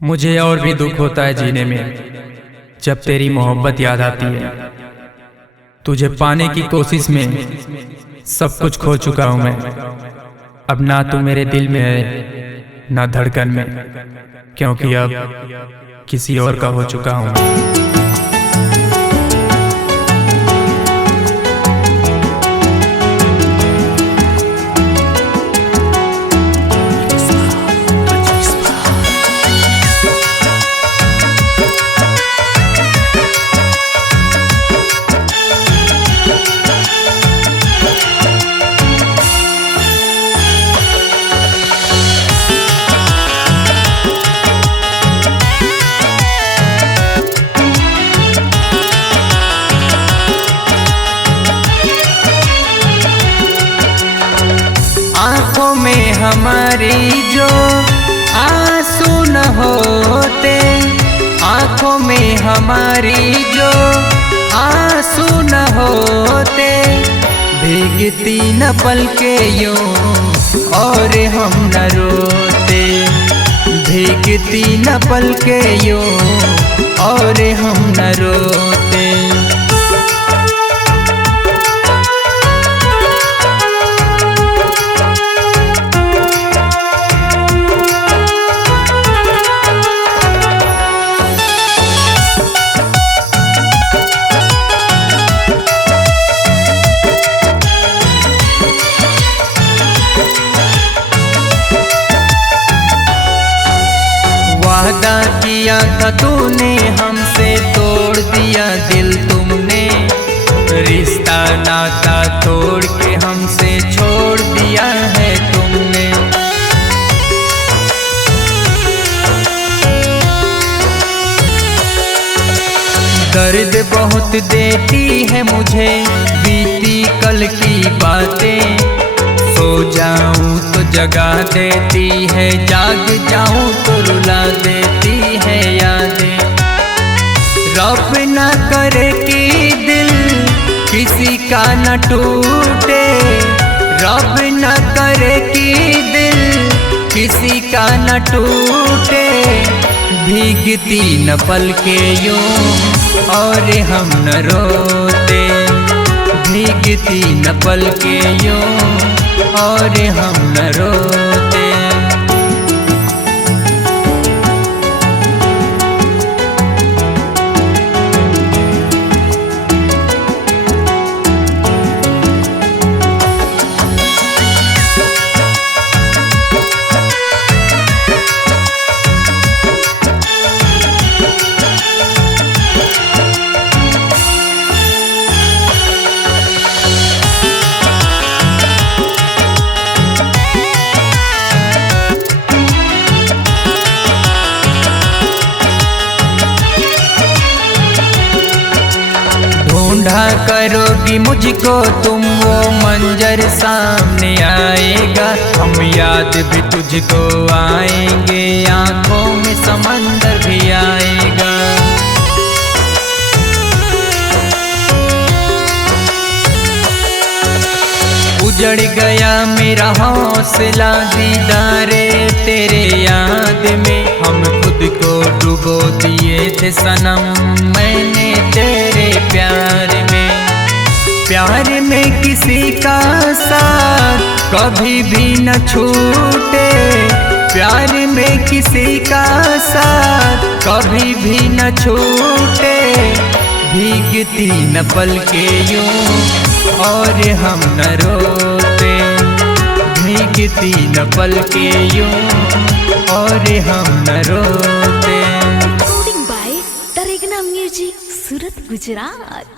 मुझे और भी दुख होता है जीने में जब तेरी मोहब्बत याद आती है। तुझे पाने की कोशिश में सब कुछ खो चुका हूं मैं। अब ना तू मेरे दिल में है ना धड़कन में, क्योंकि अब किसी और का हो चुका हूं। आँखों में हमारी जो आंसू न होते, आँखों में हमारी जो आंसू न होते, भीगती न पलके यूं और हम न रोते, भीगती न पलके यूं और हम न रोते। वादा किया था तूने हमसे, तोड़ दिया दिल तुमने, रिश्ता नाता तोड़ के हमसे छोड़ दिया है तुमने। दर्द बहुत देती है मुझे बीती कल की बातें, सो जाऊं तो जगा देती है, जाग जाऊं तो रुला देती है यादें। रब न करे कि दिल किसी का न टूटे, रब न करे कि दिल किसी का न टूटे, भीगती न पलके यूं और हम न रोते, भीगती न पलके यूं और हम न रोते। ढूंढा करोगी मुझको तुम, वो मंजर सामने आएगा, हम याद भी तुझको आएंगे, आंखों में समंदर भी आएगा। उजड़ गया मेरा हौसला दीदारे तेरे याद में, हम खुद को डुबो दिए थे सनम मैंने तेरे प्यार में। प्यार में किसी का साथ कभी भी न छूटे, प्यार में किसी का साथ कभी भी न छूटे, भीगती न पलके यूं और हम न रोते, भीगती न पलके यूं और हम न रोते। Recording by Taregna music, Surat, गुजरात।